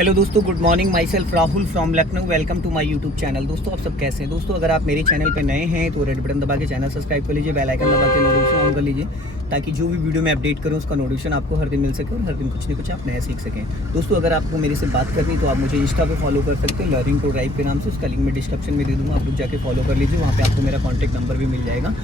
Hello दोस्तों, good morning. Myself Rahul from Lucknow. Welcome to my YouTube channel. दोस्तों, आप सब कैसे हैं? दोस्तों, अगर आप मेरे चैनल पे नए हैं तो रेड बटन दबा के चैनल सब्सक्राइब कर लीजिए, बेल आइकन दबा के नोटिफिकेशन ऑन कर लीजिए, ताकि जो भी वीडियो मैं अपडेट करूँ उसका नोटिफिकेशन आपको हर दिन मिल सके और हर दिन कुछ न कुछ आप नया सीख सकें। दोस्तों, अगर आपको मेरे से बात करनी तो आप मुझे इंस्टा पे फॉलो कर सकते हैं, लर्निंग टू ड्राइव के नाम से। उसका लिंक मैं डिस्क्रिप्शन में दे दूँगा, आप लोग जाके फॉलो कर लीजिए। वहाँ पे आपको मेरा कॉन्टैक्ट नंबर भी मिल जाएगा।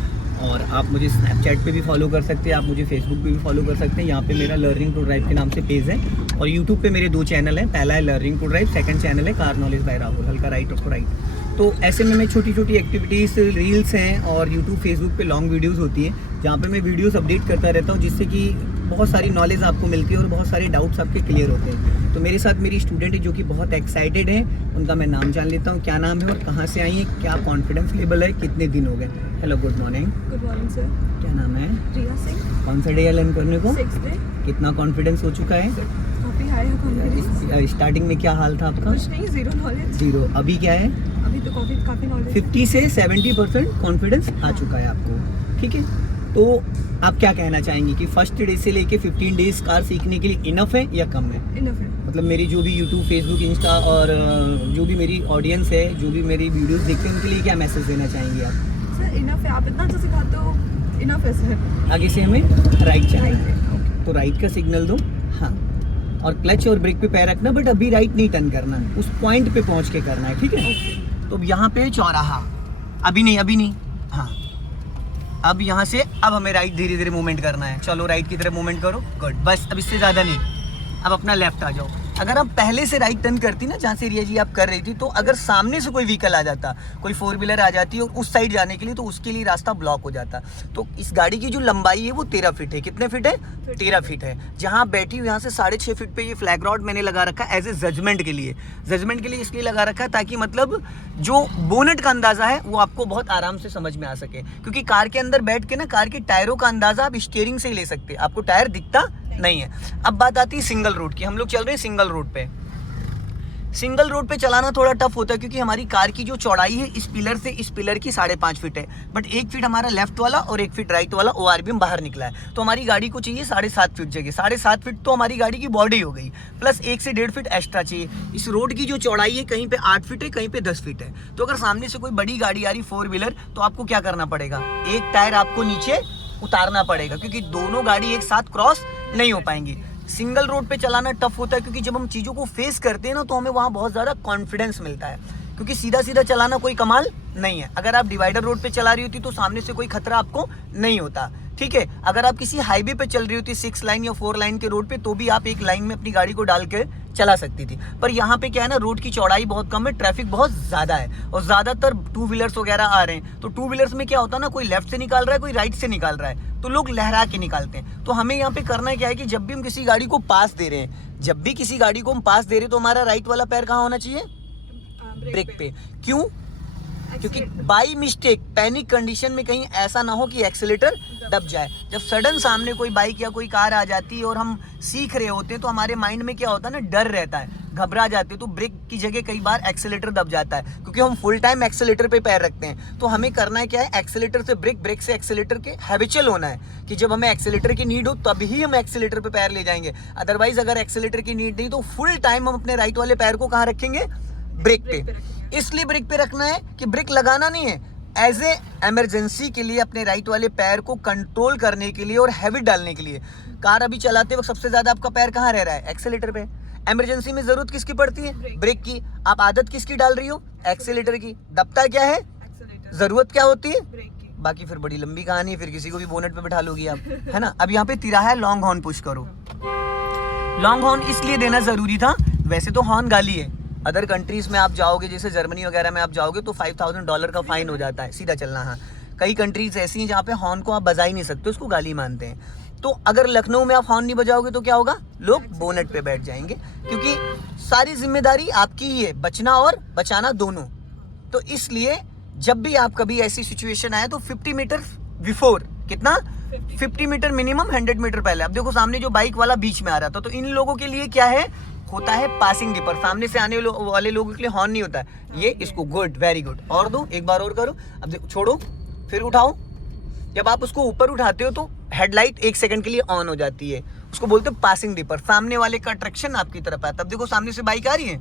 और आप मुझे स्नैपचैट पे भी फॉलो कर सकते हैं, आप मुझे फेसबुक पे भी फॉलो कर सकते हैं। यहाँ पे मेरा लर्निंग टू ड्राइव के नाम से पेज है। और यूट्यूब पे मेरे 2 चैनल हैं, पहला है learning to drive, second channel है कार नॉलेज बाय राहुल, हल्का राइट और राइट। तो ऐसे में मैं छोटी छोटी एक्टिविटीज़, रील्स हैं और यूट्यूब फेसबुक पे लॉन्ग वीडियोज़ होती हैं, जहाँ पे मैं वीडियोज़ अपडेट करता रहता हूँ, जिससे कि बहुत सारी नॉलेज आपको मिलती है और बहुत सारे डाउट्स आपके क्लियर होते हैं। तो मेरे साथ मेरी स्टूडेंट है जो कि बहुत एक्साइटेड हैं, उनका मैं नाम जान लेता हूँ। क्या नाम है और कहाँ से आई हैं, क्या कॉन्फिडेंस लेवल है, कितने दिन हो गए? Hello, good morning. Good morning sir. क्या नाम है? रिया सिंह। कौन सा डे लर्न करने को? 6th day. कितना कॉन्फिडेंस हो चुका है? काफी हाई है कॉन्फिडेंस। स्टार्टिंग में क्या हाल था आपका? कुछ नहीं, जीरो नॉलेज। जीरो। अभी क्या है? अभी तो काफी नॉलेज। 50 से 70% कॉन्फिडेंस आ चुका है आपको। ठीक है, तो आप क्या कहना चाहेंगी कि फर्स्ट डे से लेके 15 डेज कार सीखने के लिए इनफ है या कम है? इनफ है। मतलब मेरी जो भी यूट्यूब, फेसबुक, इंस्टा और जो भी मेरी ऑडियंस है, जो भी मेरी वीडियोस देखते हैं, उनके लिए क्या मैसेज देना चाहेंगे आप? सर इनफ है, आप इतना अच्छा सिखाते हो, इनफ है सर। आगे से हमें राइट चाहिए, ओके। तो राइट का सिग्नल दो। हाँ, और क्लच और ब्रेक पे पैर रखना, बट अभी राइट नहीं टर्न करना है, उस पॉइंट पे पहुंच के करना है। ठीक है, तो यहाँ पे चौराहा, अभी नहीं। हाँ, अब यहाँ से अब हमें राइट धीरे धीरे मूवमेंट करना है। चलो राइट की तरफ मूवमेंट करो, गुड। बस अब इससे ज़्यादा नहीं। अब अपना लेफ्ट आ जाओ। अगर आप पहले से राइट टर्न करती ना, जहाँ से रिया जी आप कर रही थी, तो अगर सामने से कोई व्हीकल आ जाता, कोई 4 व्हीलर आ जाती और उस साइड जाने के लिए, तो उसके लिए रास्ता ब्लॉक हो जाता। तो इस गाड़ी की जो लंबाई है वो 13 फीट है। कितने फीट है? 13 फीट है। जहाँ बैठी हूँ यहाँ से 6.5 फीट पे ये फ्लैग रॉड मैंने लगा रखा है एज ए जजमेंट के लिए। जजमेंट के लिए इसलिए लगा रखा है ताकि मतलब जो बोनट का अंदाजा है वो आपको बहुत आराम से समझ में आ सके। क्योंकि कार के अंदर बैठ के ना, कार के टायरों का अंदाजा आप स्टीयरिंग से ही ले सकते हैं, आपको टायर दिखता नहीं है। अब बात आती है सिंगल रोड की। हम लोग चल रहे हैं सिंगल रोड पे। सिंगल रोड पे चलाना थोड़ा टफ होता है, क्योंकि हमारी कार की जो चौड़ाई है इस पिलर से इस पिलर की 5.5 फीट है, बट 1 फीट हमारा लेफ्ट वाला और 1 फीट राइट वाला ORBM बाहर निकला है। तो हमारी गाड़ी को चाहिए 7.5 फीट जगह। 7.5 फीट तो हमारी गाड़ी की बॉडी हो गई, प्लस 1 से 1.5 फीट एक्स्ट्रा चाहिए। इस रोड की जो चौड़ाई है, कहीं पे 8 फीट है, कहीं पे 10 फीट है। तो अगर सामने से कोई बड़ी गाड़ी आ रही, 4 व्हीलर, तो आपको क्या करना पड़ेगा? एक टायर आपको नीचे उतारना पड़ेगा, क्योंकि दोनों गाड़ी एक साथ क्रॉस नहीं हो पाएंगी। सिंगल रोड पे चलाना टफ होता है, क्योंकि जब हम चीज़ों को फेस करते हैं ना, तो हमें वहाँ बहुत ज़्यादा कॉन्फिडेंस मिलता है, क्योंकि सीधा सीधा चलाना कोई कमाल नहीं है। अगर आप डिवाइडर रोड पे चला रही होती तो सामने से कोई खतरा आपको नहीं होता। ठीक है, अगर आप किसी हाईवे पे चल रही होती 6 लाइन या 4 लाइन के रोड पे, तो भी आप एक लाइन में अपनी गाड़ी को डाल के चला सकती थी। पर यहाँ पे क्या है ना, रोड की चौड़ाई बहुत कम है, ट्रैफिक बहुत ज़्यादा है और ज़्यादातर 2 व्हीलर्स वगैरह आ रहे हैं। तो 2 व्हीलर्स में क्या होता है ना, कोई लेफ्ट से निकाल रहा है, कोई राइट से निकाल रहा है, तो लोग लहरा के निकालते हैं। तो हमें यहाँ पे करना क्या है कि जब भी हम किसी गाड़ी को पास दे रहे हैं, तो हमारा राइट वाला पैर कहाँ होना चाहिए? ब्रेक पे। क्यों? क्योंकि बाई मिस्टेक, पैनिक कंडीशन में कहीं ऐसा ना हो कि एक्सीलेटर दब जाए। जब सडन सामने कोई बाइक या कोई कार आ जाती है और हम सीख रहे होते हैं, तो हमारे माइंड में क्या होता है ना, डर रहता है, घबरा जाते हैं, तो ब्रेक की जगह कई बार एक्सीलेटर दब जाता है, क्योंकि हम फुल टाइम एक्सीलेटर पे पैर रखते हैं। तो हमें करना है क्या है, एक्सीलेटर से ब्रेक, ब्रेक से एक्सीलेटर के हैबिचुअल होना है, कि जब हमें एक्सीलेटर की नीड हो तभी हम एक्सीलेटर पे पैर ले जाएंगे। अदरवाइज अगर एक्सीलेटर की नीड नहीं, तो फुल टाइम हम अपने राइट वाले पैर को कहाँ रखेंगे? ब्रेक पे। इसलिए ब्रेक पे रखना है कि ब्रेक लगाना नहीं है, एज ए इमरजेंसी के लिए, अपने राइट वाले पैर को कंट्रोल करने के लिए और हैबिट डालने के लिए। कार अभी चलाते वक्त सबसे ज्यादा आपका पैर कहाँ रह रहा है? एक्सीलेटर पे। इमरजेंसी में जरूरत किसकी पड़ती है? ब्रेक की। आप आदत किसकी डाल रही हो? एक्सीलेटर की। दबता क्या है? जरूरत क्या होती है? ब्रेक की। बाकी फिर बड़ी लंबी कहानी है, फिर किसी को भी बोनट पे बैठा लोगी आप, है ना। अब यहाँ पे तिराहा है, लॉन्ग हॉर्न पुश करो। लॉन्ग हॉर्न इसलिए देना जरूरी था, वैसे तो हॉर्न गाली है। अदर कंट्रीज में आप जाओगे, जैसे जर्मनी वगैरह में आप जाओगे, तो $5000 का फाइन हो जाता है सीधा चलना। हाँ, कई कंट्रीज ऐसी हैं जहाँ पे हॉर्न को आप बजा ही नहीं सकते, उसको गाली मानते हैं। तो अगर लखनऊ में आप हॉर्न नहीं बजाओगे तो क्या होगा? लोग बोनट पे बैठ जाएंगे, क्योंकि सारी जिम्मेदारी आपकी ही है, बचना और बचाना दोनों। तो इसलिए जब भी आप कभी ऐसी सिचुएशन आए, तो 50 मीटर बिफोर, कितना? 50 मीटर मिनिमम, 100 मीटर पहले। अब देखो सामने जो बाइक वाला बीच में आ रहा था, तो इन लोगों के लिए क्या है, होता है पासिंग डिपर। सामने से आने वाले लोगों के लिए हॉर्न नहीं होता है ये। इसको गुड, वेरी गुड। और दो, एक बार और करो। अब देखो, छोड़ो, फिर उठाओ। जब आप उसको ऊपर उठाते हो तो हेडलाइट 1 सेकंड के लिए ऑन हो जाती है, उसको बोलते हैं पासिंग डिपर। सामने वाले का अट्रैक्शन आपकी तरफ है, तब देखो सामने से बाइक आ रही है,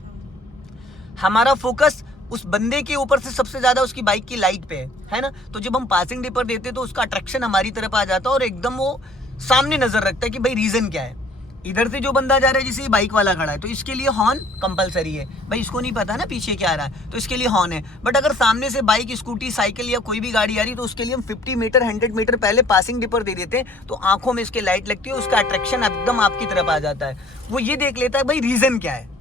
हमारा फोकस उस बंदे के ऊपर से सबसे ज्यादा उसकी बाइक की लाइट पे है ना। तो जब हम पासिंग डिपर देते हैं तो उसका अट्रैक्शन हमारी तरफ आ जाता है और एकदम वो सामने नजर रखता है कि भाई रीजन क्या है। इधर से जो बंदा जा रहा है, जैसे ये बाइक वाला खड़ा है, तो इसके लिए हॉर्न कंपलसरी है भाई, इसको नहीं पता ना पीछे क्या आ रहा है, तो इसके लिए हॉर्न है। बट अगर सामने से बाइक, स्कूटी, साइकिल या कोई भी गाड़ी आ रही है तो उसके लिए हम 50 मीटर 100 मीटर पहले पासिंग डिपर दे देते हैं, तो आंखों में इसके लाइट लगती है, उसका अट्रैक्शन एकदम आपकी तरफ आ जाता है। वो ये देख लेता है भाई रीजन क्या है।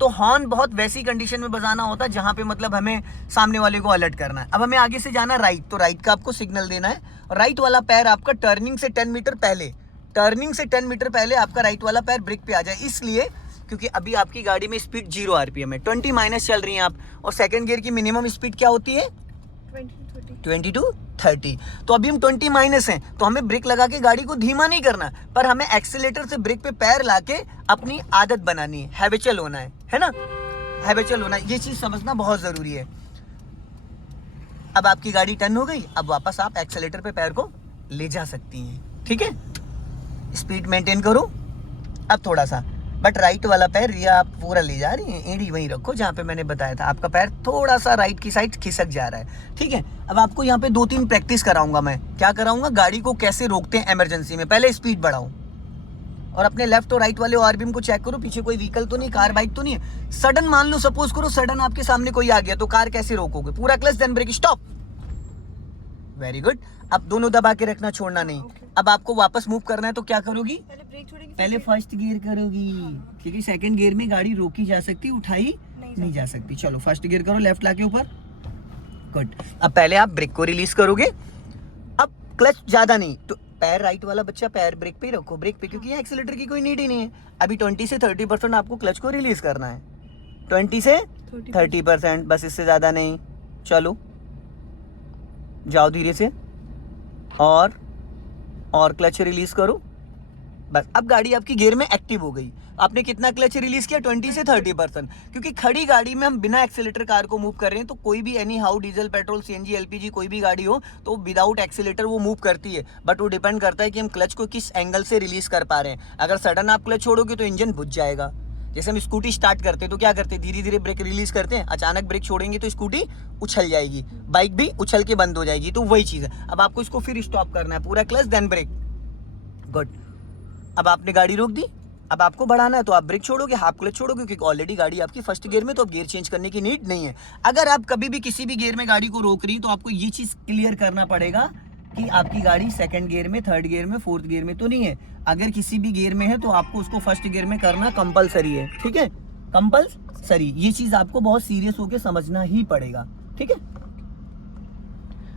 तो हॉर्न बहुत वैसी कंडीशन में बजाना होता है जहां पे मतलब हमें सामने वाले को अलर्ट करना है। अब हमें आगे से जाना राइट, तो राइट का आपको सिग्नल देना है। राइट वाला पैर आपका टर्निंग से 10 मीटर पहले, टर्निंग से 10 मीटर पहले आपका राइट वाला पैर ब्रेक पे आ जाए, इसलिए क्योंकि अभी आपकी गाड़ी में स्पीड 0 आरपीएम है, 20 माइनस चल रही है आप, और सेकंड गियर की मिनिमम स्पीड क्या होती है 20 to 30। तो अभी हम 20 माइनस हैं, तो हमें ब्रेक लगा के गाड़ी को धीमा नहीं करना, पर हमें एक्सीलेटर से ब्रेक पे पैर लाके अपनी आदत बनानी है, हैबिचुअल होना है ना, हैबिचुअल होना है। ये चीज समझना बहुत जरूरी है। अब आपकी गाड़ी टर्न हो गई, अब वापस आप एक्सीलेटर पे पैर को ले जा सकती हैं, ठीक है। स्पीड मेंटेन करो अब थोड़ा सा, बट राइट वाला पैर या आप पूरा ले जा रही हैं, एड़ी वहीं रखो जहाँ पे मैंने बताया था, आपका पैर थोड़ा सा राइट की साइड खिसक जा रहा है, ठीक है। अब आपको यहाँ पे 2-3 प्रैक्टिस कराऊंगा मैं, क्या कराऊंगा, गाड़ी को कैसे रोकते हैं इमरजेंसी में। पहले स्पीड बढ़ाओ और अपने लेफ्ट और राइट वाले आरपीएम को चेक करो, पीछे कोई व्हीकल तो नहीं, कार बाइक तो नहीं है। सडन मान लो, सपोज करो सडन आपके सामने कोई आ गया, तो कार कैसे रोकोगे, पूरा clutch then brake, stop, very good. अब दोनों दबा के रखना, छोड़ना नहीं। अब आपको वापस मूव करना है तो क्या करोगी, पहले फर्स्ट गियर करोगी, क्योंकि सेकंड गियर में गाड़ी रोकी जा सकती, उठाई नहीं जा सकती। चलो फर्स्ट गियर करो, लेफ्ट लाके ऊपर, गुड। अब पहले आप ब्रेक को रिलीज करोगे, अब क्लच ज्यादा नहीं, तो पैर राइट वाला बच्चा पैर ब्रेक पे ही रखो, ब्रेक पे, क्योंकि यहाँ एक्सीलेटर की कोई नीड ही नहीं है। अभी 20 से 30% आपको क्लच को रिलीज करना है, 20 से 30%, बस इससे ज्यादा नहीं। चलो जाओ धीरे से, और क्लच रिलीज करो, बस। अब गाड़ी आपकी गियर में एक्टिव हो गई। आपने कितना क्लच रिलीज किया, 20 से 30%, क्योंकि खड़ी गाड़ी में हम बिना एक्सीलेटर कार को मूव कर रहे हैं, तो कोई भी any how diesel, petrol, CNG, LPG कोई भी गाड़ी हो तो विदाउट एक्सीलेटर वो मूव करती है, बट वो डिपेंड करता है कि हम क्लच को किस एंगल से रिलीज कर पा रहे हैं। अगर सडन आप क्लच छोड़ोगे तो इंजन बुझ जाएगा। जैसे हम स्कूटी स्टार्ट करते हैं तो क्या करते हैं, धीरे धीरे ब्रेक रिलीज करते हैं, अचानक ब्रेक छोड़ेंगे तो स्कूटी उछल जाएगी, बाइक भी उछल के बंद हो जाएगी, तो वही चीज है। अब आपको इसको फिर स्टॉप करना है, पूरा क्लच देन ब्रेक, गुड। अब आपने गाड़ी रोक दी, अब आपको बढ़ाना है तो आप ब्रेक छोड़ोगे, हाफ क्लच छोड़ोगे, क्योंकि ऑलरेडी गाड़ी आपकी फर्स्ट गियर में, तो अब गियर चेंज करने की नीड नहीं है। अगर आप कभी भी किसी भी गियर में गाड़ी को रोक रही तो आपको ये चीज क्लियर करना पड़ेगा कि आपकी गाड़ी सेकंड गियर में, थर्ड गियर में, फोर्थ गियर में तो नहीं है। अगर किसी भी गियर में है तो आपको उसको फर्स्ट गियर में करना कंपलसरी है, ठीक है, कंपलसरी। ये चीज आपको बहुत सीरियस होकर समझना ही पड़ेगा, ठीक है।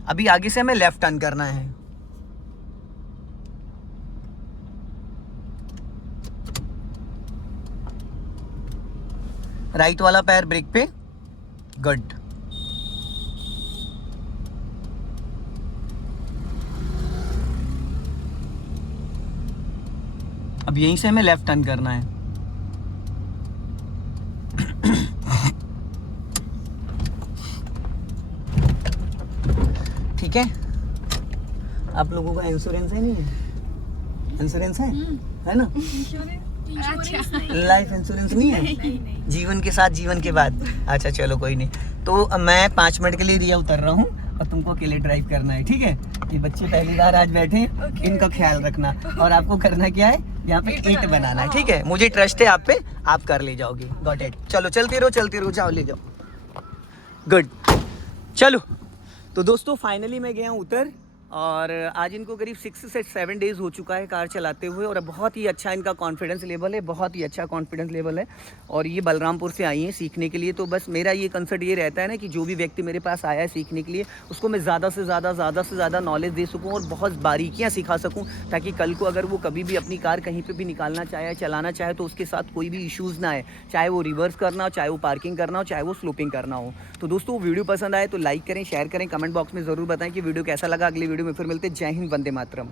अभी आगे से हमें लेफ्ट टर्न करना है, राइट वाला पैर ब्रेक पे, गुड। अब यहीं से हमें लेफ्ट टर्न करना है, ठीक है। आप लोगों का इंश्योरेंस है, नहीं है, इंश्योरेंस है ना, लाइफ इंश्योरेंस नहीं है, जीवन के साथ जीवन के बाद। अच्छा चलो कोई नहीं, तो मैं 5 मिनट के लिए रिया उतर रहा हूँ और तुमको अकेले ड्राइव करना है, ठीक है। ये बच्चे पहली बार आज बैठे हैं, इनका ख्याल रखना, और आपको करना क्या है, यहाँ पे ईंट बनाना है, ठीक है। मुझे ट्रस्ट है आप पे, आप कर ले जाओगे, गॉट इट। चलो चलते रहो, जाओ ले जाओ, गुड। चलो तो दोस्तों फाइनली मैं गया हूँ उतर, और आज इनको करीब 6 से 7 डेज़ हो चुका है कार चलाते हुए, और बहुत ही अच्छा इनका कॉन्फिडेंस लेवल है, बहुत ही अच्छा कॉन्फिडेंस लेवल है। और ये बलरामपुर से आई हैं सीखने के लिए, तो बस मेरा ये कंसर्ट ये रहता है ना कि जो भी व्यक्ति मेरे पास आया है सीखने के लिए, उसको मैं ज़्यादा से ज़्यादा नॉलेज दे सकूँ और बहुत बारीकियाँ सिखा सकूँ, ताकि कल को अगर वो कभी भी अपनी कार कहीं पर भी निकालना चाहे, चलाना चाहे, तो उसके साथ कोई भी इशूज़ ना आए, चाहे वो रिवर्स करना हो, चाहे वो पार्किंग करना हो, चाहे वो स्लोपिंग करना हो। तो दोस्तों वीडियो पसंद आए तो लाइक करें, शेयर करें, कमेंट बॉक्स में ज़रूर बताएं कि वीडियो कैसा लगा। अगली वीडियो में फिर मिलते हैं। जय हिंद, वंदे मातरम।